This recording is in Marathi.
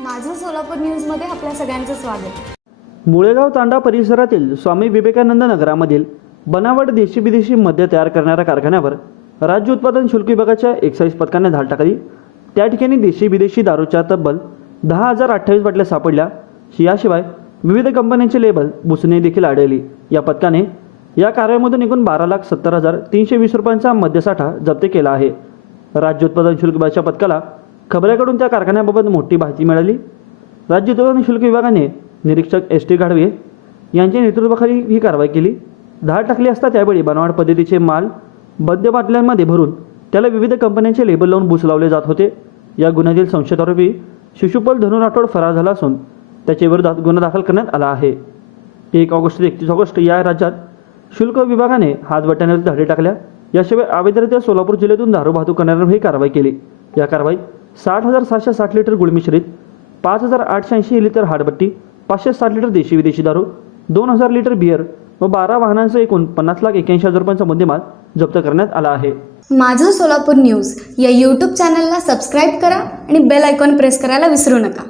माझं सोलापूर न्यूजमध्ये आपल्या सगळ्यांचं स्वागत. मुळेगाव तांडा परिसरातील स्वामी विवेकानंद नगरामधील बनावट देशी विदेशी मद्य तयार करणाऱ्या कारखान्यावर राज्य उत्पादन शुल्क विभागाच्या एक्साईज पथकाने धाड टाकली. त्या ठिकाणी देशी विदेशी दारूच्या तब्बल दहा हजार अठ्ठावीस बाटल्या सापडल्या. याशिवाय विविध कंपन्यांचे लेबल बुसणे देखील आढळली. या पथकाने या कारवाईमधून एकूण बारा लाख सत्तर हजार तीनशे वीस रुपयांचा मद्यसाठा जप्त केला आहे. राज्य उत्पादन शुल्क विभागाच्या पथकाला खबऱ्याकडून त्या कारखान्याबाबत मोठी माहिती मिळाली. राज्य आणि शुल्क विभागाने निरीक्षक एस टी घाडवे यांच्या नेतृत्वाखाली ही कारवाई केली. धाड टाकली असता त्यावेळी बनावट पद्धतीचे माल बद्य बाटल्यांमध्ये भरून त्याला विविध कंपन्यांचे लेबल लावून बुस लावले जात होते. या गुन्ह्यातील संशयित आरोपी शिशुपाल धनु राठोड फरार झाला असून त्याच्या विरोधात गुन्हा दाखल करण्यात आला आहे. एक ऑगस्ट ते एकतीस ऑगस्ट या राज्यात शुल्क विभागाने हातबट्ट्यांवर धाडी टाकल्या. याशिवाय अवैधरित्या सोलापूर जिल्ह्यातून दारू वाहतूक करणाऱ्यांवर ही कारवाई केली. या कारवाईत साठ हजार सातशे साठ लिटर गुळमिश्रित पाच हजार आठशे ऐंशी लिटर हाडबट्टी पाचशे साठ लिटर देशी विदेशी दारू दोन हजार लिटर बिअर व बारा वाहनांचं एकूण पन्नास लाख एक्याऐंशी हजार रुपयांचा मुद्देमाल जप्त करण्यात आला आहे. माझं सोलापूर न्यूज या यूट्यूब चॅनलला सबस्क्राईब करा आणि बेल आयकॉन प्रेस करायला विसरू नका.